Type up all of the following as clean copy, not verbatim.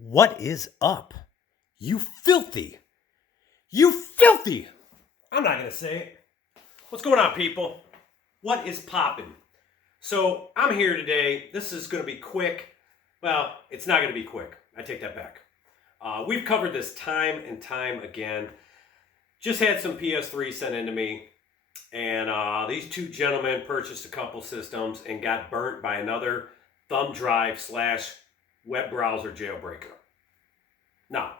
What is up? You filthy. You filthy. I'm not going to say it. What's going on, people? What is popping? So I'm here today. This is going to be quick. Well, it's not going to be quick. I take that back. We've covered this time and time again. Just had some PS3 sent into me. And these two gentlemen purchased a couple systems and got burnt by another thumb drive / web browser jailbreaker. Now,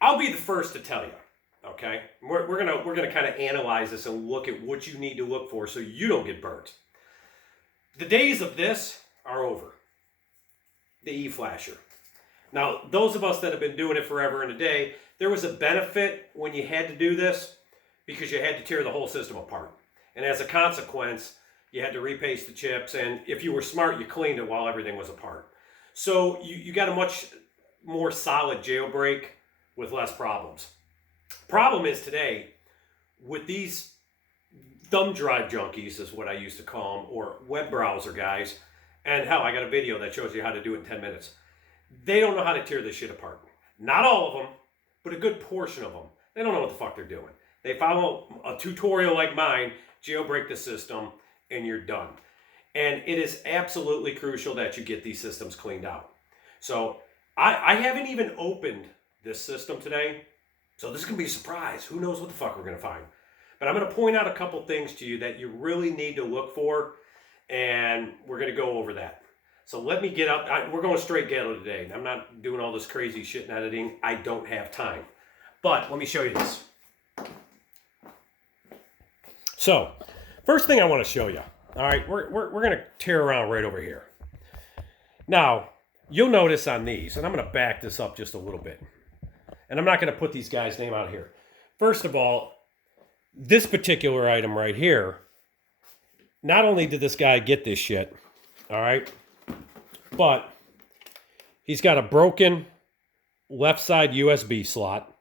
I'll be the first to tell you, okay? We're gonna kind of analyze this and look at what you need to look for so you don't get burnt. The days of this are over. The e-flasher. Now, those of us that have been doing it forever and a day, there was a benefit when you had to do this because you had to tear the whole system apart. And as a consequence, you had to repaste the chips, and if you were smart, you cleaned it while everything was apart. So you got a much more solid jailbreak with less problems. Problem is today, with these thumb drive junkies, is what I used to call them, or web browser guys, and hell, I got a video that shows you how to do it in 10 minutes. They don't know how to tear this shit apart. Not all of them, but a good portion of them. They don't know what the fuck they're doing. They follow a tutorial like mine, jailbreak the system, and you're done. And it is absolutely crucial that you get these systems cleaned out. So I haven't even opened this system today. So this is going to be a surprise. Who knows what the fuck we're going to find. But I'm going to point out a couple things to you that you really need to look for. And we're going to go over that. So let me get up. We're going straight ghetto today. I'm not doing all this crazy shit and editing. I don't have time. But let me show you this. So, first thing I want to show you. All right, we're going to tear around right over here. Now, you'll notice on these, and I'm going to back this up just a little bit. And I'm not going to put these guys' name out here. First of all, this particular item right here, not only did this guy get this shit, all right, but he's got a broken left side USB slot.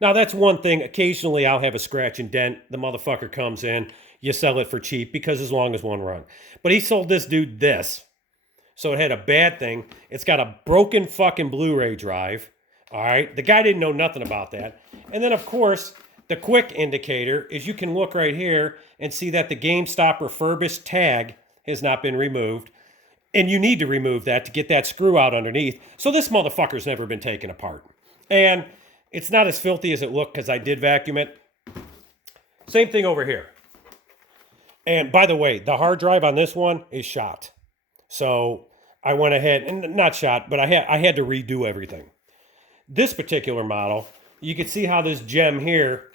Now, that's one thing. Occasionally, I'll have a scratch and dent. The motherfucker comes in. You sell it for cheap because as long as one run. But he sold this dude this. So it had a bad thing. It's got a broken fucking Blu-ray drive. All right. The guy didn't know nothing about that. And then, of course, the quick indicator is you can look right here and see that the GameStop refurbished tag has not been removed. And you need to remove that to get that screw out underneath. So this motherfucker's never been taken apart. And it's not as filthy as it looked because I did vacuum it. Same thing over here. And by the way, the hard drive on this one is shot. So I went ahead, and not shot, but I had to redo everything. This particular model, you can see how this gem here,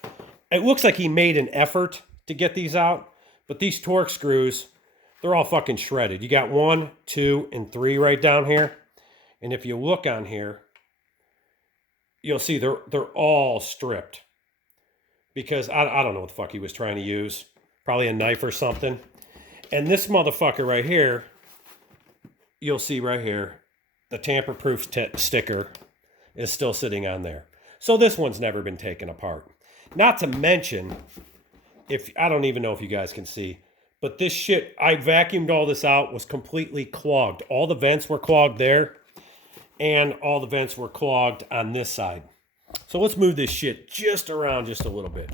it looks like he made an effort to get these out, but these Torx screws, they're all fucking shredded. You got 1, 2, and 3 right down here. And if you look on here, you'll see they're all stripped. Because I don't know what the fuck he was trying to use. Probably a knife or something. And this motherfucker right here, you'll see right here, the tamper-proof sticker is still sitting on there. So this one's never been taken apart. Not to mention, I don't even know if you guys can see, but this shit, I vacuumed all this out, was completely clogged. All the vents were clogged there, and all the vents were clogged on this side. So let's move this shit just around just a little bit.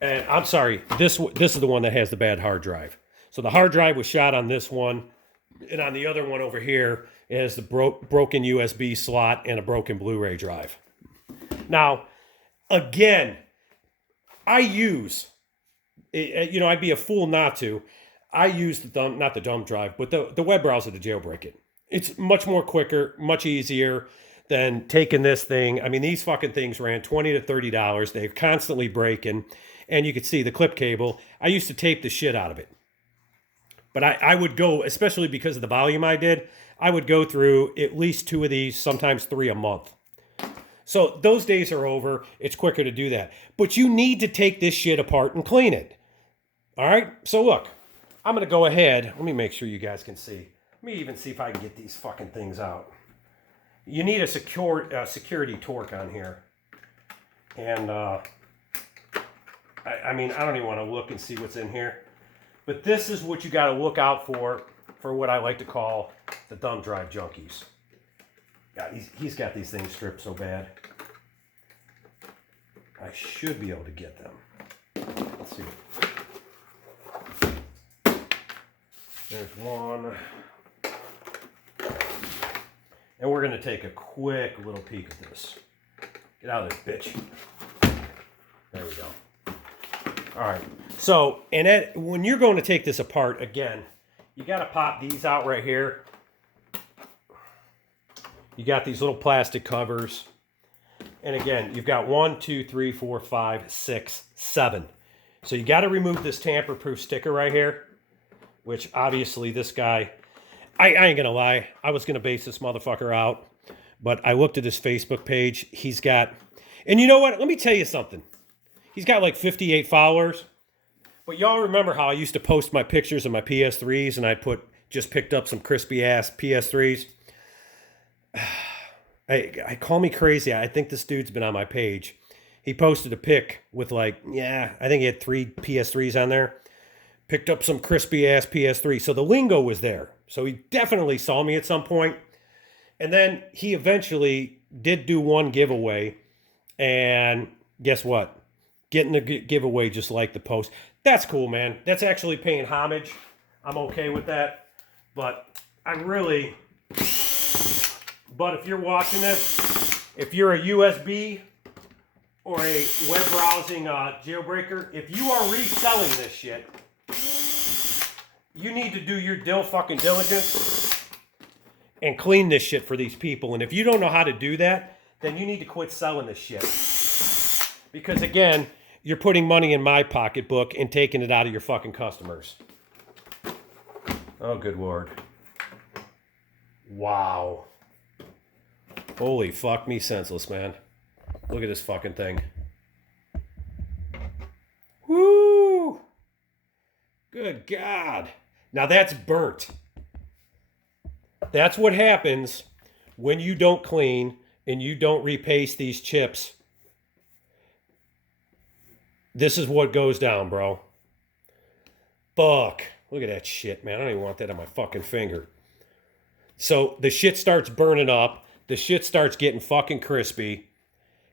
And I'm sorry, this is the one that has the bad hard drive. So the hard drive was shot on this one, and on the other one over here, it has the broken USB slot and a broken Blu-ray drive. Now, again, I'd be a fool not to. I use not the dumb drive, but the web browser to jailbreak it. It's much more quicker, much easier than taking this thing. I mean, these fucking things ran $20 to $30. They're constantly breaking. And you can see the clip cable. I used to tape the shit out of it. But I would go, especially because of the volume I did, I would go through at least 2 of these, sometimes 3 a month. So those days are over. It's quicker to do that. But you need to take this shit apart and clean it. All right? So look, I'm going to go ahead. Let me make sure you guys can see. Let me even see if I can get these fucking things out. You need a security torque on here. And, I mean, I don't even want to look and see what's in here. But this is what you got to look out for what I like to call the thumb drive junkies. God, he's got these things stripped so bad. I should be able to get them. Let's see. There's one. And we're going to take a quick little peek at this. Get out of this bitch. There we go. All right. So, when you're going to take this apart, again, you got to pop these out right here. You got these little plastic covers. And again, you've got 1, 2, 3, 4, 5, 6, 7. So you got to remove this tamper-proof sticker right here, which obviously this guy, I ain't going to lie, I was going to base this motherfucker out, but I looked at his Facebook page. He's got, and you know what? Let me tell you something. He's got like 58 followers, but y'all remember how I used to post my pictures of my PS3s and I just picked up some crispy ass PS3s. I call me crazy. I think this dude's been on my page. He posted a pic with I think he had 3 PS3s on there. Picked up some crispy ass PS3. So the lingo was there. So he definitely saw me at some point. And then he eventually did do one giveaway. And guess what? Getting the giveaway just like the post. That's cool, man. That's actually paying homage. I'm okay with that. But if you're watching this, if you're a USB or a web browsing jailbreaker, if you are reselling this shit, you need to do your fucking diligence and clean this shit for these people. And if you don't know how to do that, then you need to quit selling this shit. Because again, you're putting money in my pocketbook and taking it out of your fucking customers. Oh, good Lord. Wow. Holy fuck me senseless, man. Look at this fucking thing. Woo! Good God. Now that's burnt. That's what happens when you don't clean and you don't repaste these chips. This is what goes down, bro. Fuck. Look at that shit, man. I don't even want that on my fucking finger. So the shit starts burning up. The shit starts getting fucking crispy.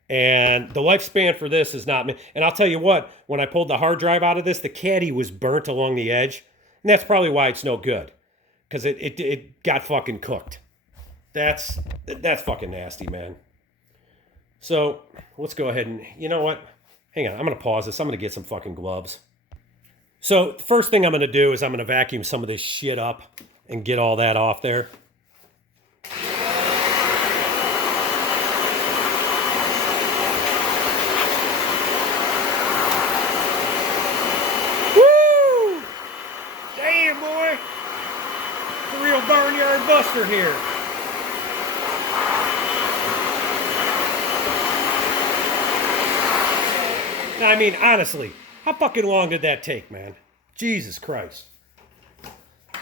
And the lifespan for this is not... And I'll tell you what, when I pulled the hard drive out of this, the caddy was burnt along the edge. And that's probably why it's no good. Because it got fucking cooked. That's fucking nasty, man. So, let's go ahead and... You know what? Hang on, I'm going to pause this. I'm going to get some fucking gloves. So, the first thing I'm going to do is I'm going to vacuum some of this shit up and get all that off there. Barnyard Buster here. I mean, honestly, how fucking long did that take, man? Jesus Christ.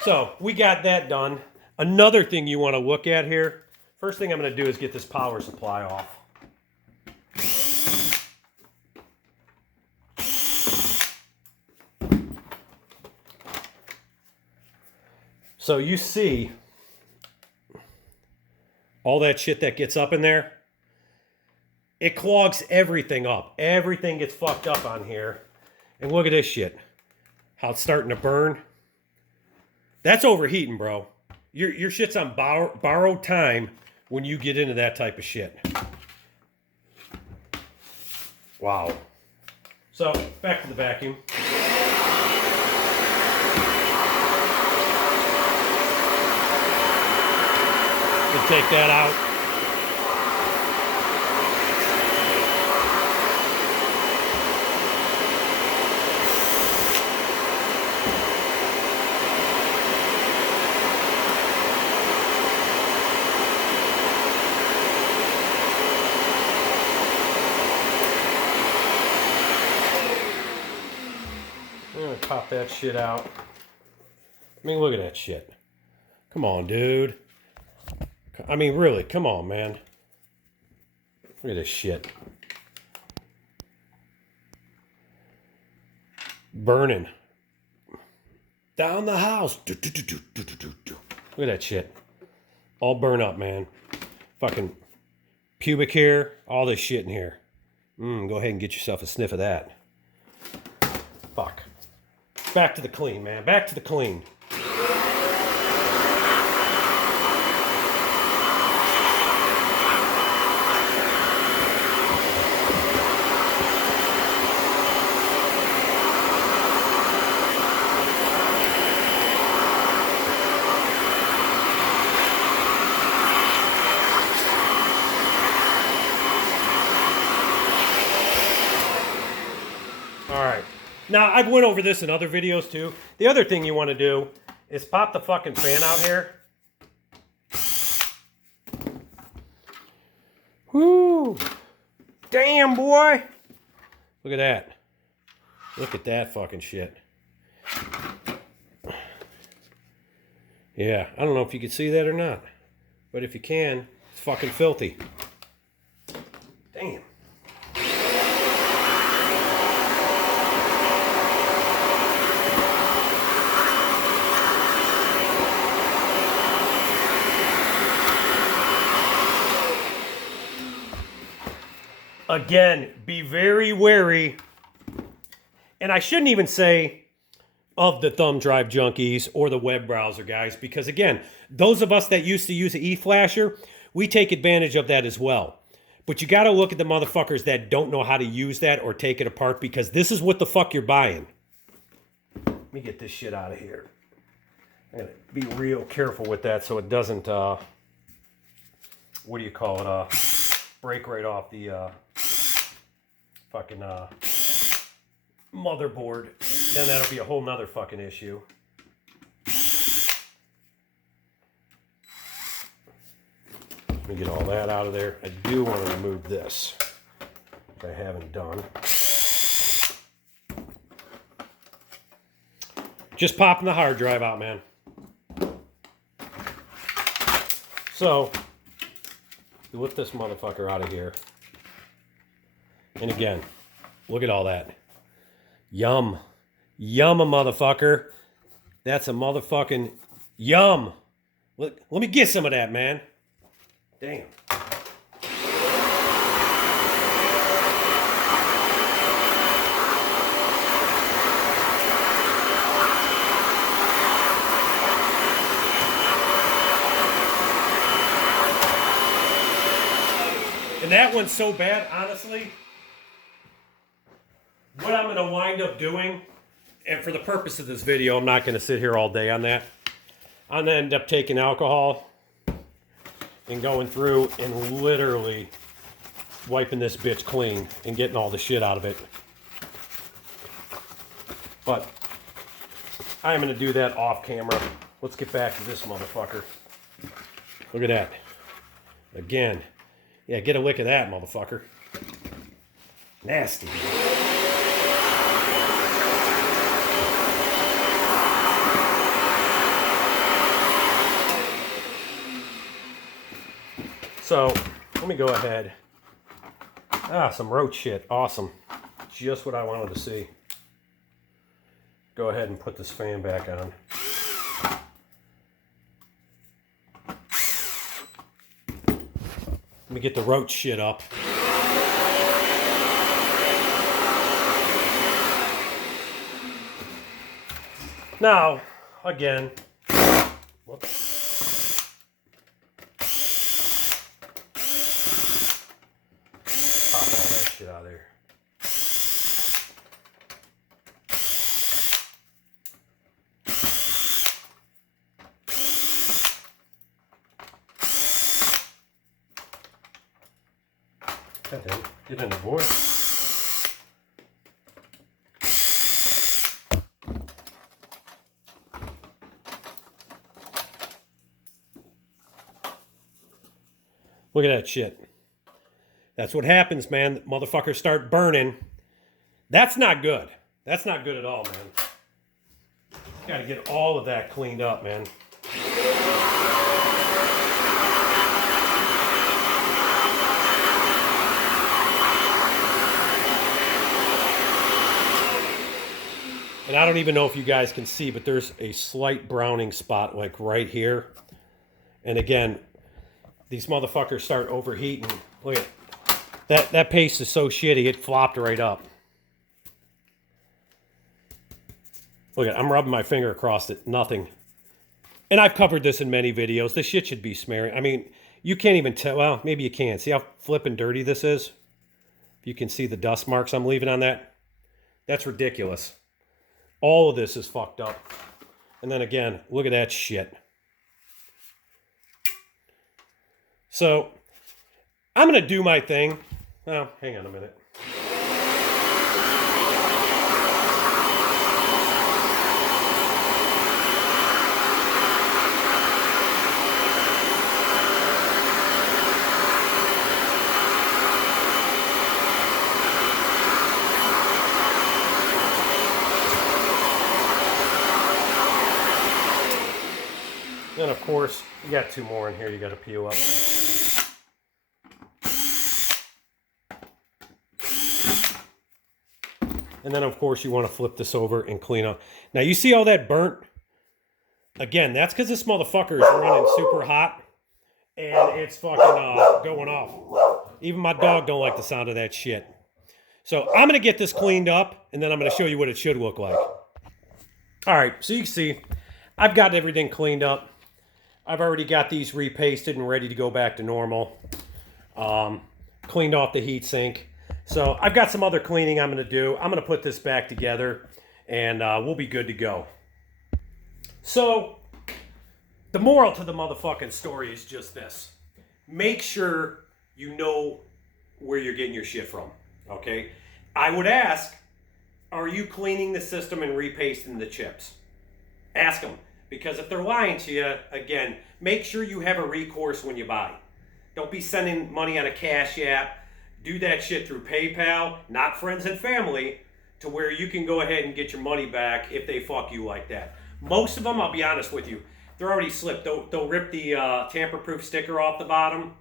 So, we got that done. Another thing you want to look at here, first thing I'm going to do is get this power supply off. So you see all that shit that gets up in there? It clogs everything up. Everything gets fucked up on here. And look at this shit. How it's starting to burn. That's overheating, bro. Your shit's on borrowed time when you get into that type of shit. Wow. So, back to the vacuum. Take that out. I'm gonna pop that shit out. I mean, look at that shit. Come on, dude. I mean, really, come on, man. Look at this shit. Burning. Down the house. Look at that shit. All burn up, man. If fucking pubic hair, all this shit in here. Go ahead and get yourself a sniff of that. Fuck. Back to the clean, man. Back to the clean. Now, I've went over this in other videos, too. The other thing you want to do is pop the fucking fan out here. Whoo! Damn, boy! Look at that. Look at that fucking shit. Yeah, I don't know if you can see that or not. But if you can, it's fucking filthy. Damn. Again, be very wary, and I shouldn't even say of the thumb drive junkies or the web browser guys, because again, those of us that used to use the e-flasher, we take advantage of that as well. But you got to look at the motherfuckers that don't know how to use that or take it apart, because this is what the fuck you're buying. Let me get this shit out of here. I'm going to be real careful with that so it doesn't, what do you call it, break right off the fucking motherboard. Then that'll be a whole nother fucking issue. Let me get all that out of there. I do want to remove this, which I haven't done. Just popping the hard drive out, man. So, lift this motherfucker out of here. And again, look at all that. Yum. Yum, a motherfucker. That's a motherfucking yum. Let me get some of that, man. Damn. And that one's so bad, honestly. What I'm going to wind up doing, and for the purpose of this video, I'm not going to sit here all day on that. I'm going to end up taking alcohol and going through and literally wiping this bitch clean and getting all the shit out of it. But I'm going to do that off camera. Let's get back to this motherfucker. Look at that. Again. Yeah, get a lick of that, motherfucker. Nasty. So, let me go ahead. Some roach shit. Awesome. Just what I wanted to see. Go ahead and put this fan back on. Let me get the roach shit up. Now, again, whoops. Pop all that shit out of there. Get in the board. Look at that shit. That's what happens, man. Motherfuckers start burning. That's not good. That's not good at all, man. Got to get all of that cleaned up, man. And I don't even know if you guys can see, but there's a slight browning spot like right here. And again, these motherfuckers start overheating. Look at that paste is so shitty, it flopped right up. Look at, I'm rubbing my finger across it, nothing. And I've covered this in many videos. This shit should be smearing. I mean, you can't even tell. Well, maybe you can. See how flippin' dirty this is? You can see the dust marks I'm leaving on that. That's ridiculous. All of this is fucked up. And then again, look at that shit. So, I'm going to do my thing. Well, hang on a minute. Then, of course, you got two more in here you got to peel up. And then, of course, you want to flip this over and clean up. Now, you see all that burnt? Again, that's because this motherfucker is running super hot. And it's fucking going off. Even my dog don't like the sound of that shit. So, I'm going to get this cleaned up. And then I'm going to show you what it should look like. All right, so you can see, I've got everything cleaned up. I've already got these repasted and ready to go back to normal. Cleaned off the heat sink. So I've got some other cleaning I'm going to do. I'm going to put this back together and we'll be good to go. So the moral to the motherfucking story is just this. Make sure you know where you're getting your shit from. Okay? I would ask, are you cleaning the system and repasting the chips? Ask them. Because if they're lying to you, again, make sure you have a recourse when you buy. Don't be sending money on a Cash App. Do that shit through PayPal, not friends and family, to where you can go ahead and get your money back if they fuck you like that. Most of them, I'll be honest with you, they're already slipped. They'll rip the tamper-proof sticker off the bottom,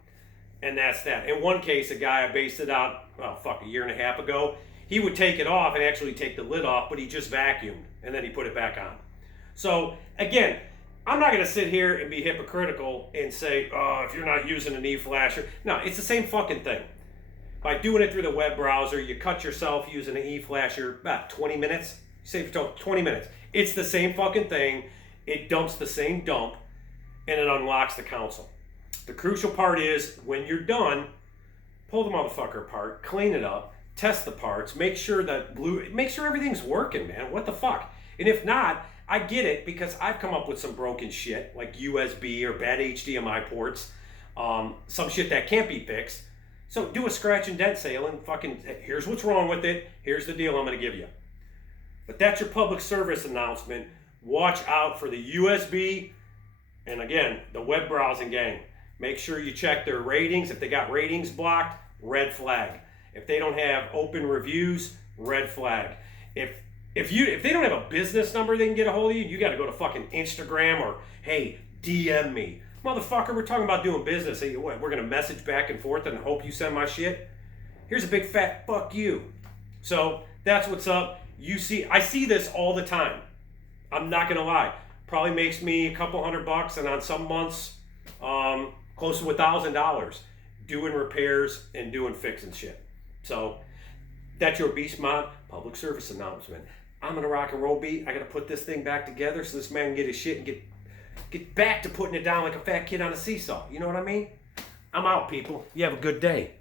and that's that. In one case, a guy, I based it out, a year and a half ago, he would take it off and actually take the lid off, but he just vacuumed, and then he put it back on. So, again, I'm not going to sit here and be hypocritical and say, oh, if you're not using an e-flasher. No, it's the same fucking thing. By doing it through the web browser, you cut yourself using an e-flasher about 20 minutes. Save yourself 20 minutes. It's the same fucking thing. It dumps the same dump, and it unlocks the console. The crucial part is, when you're done, pull the motherfucker apart, clean it up, test the parts, make sure everything's working, man. What the fuck? And if not, I get it, because I've come up with some broken shit, like USB or bad HDMI ports, some shit that can't be fixed. So do a scratch and dent sale and fucking, here's what's wrong with it, here's the deal I'm going to give you. But that's your public service announcement. Watch out for the USB, and again, the web browsing gang. Make sure you check their ratings. If they got ratings blocked, red flag. If they don't have open reviews, red flag. If they don't have a business number they can get a hold of you, you got to go to fucking Instagram or, hey, DM me. Motherfucker, we're talking about doing business. Hey, what, we're going to message back and forth and hope you send my shit? Here's a big fat fuck you. So that's what's up. I see this all the time. I'm not going to lie. Probably makes me a couple $100, and on some months, close to $1,000 doing repairs and doing fixing shit. So that's your Beast Mod public service announcement. I'm gonna rock and roll beat. I gotta put this thing back together so this man can get his shit and get back to putting it down like a fat kid on a seesaw. You know what I mean? I'm out, people. You have a good day.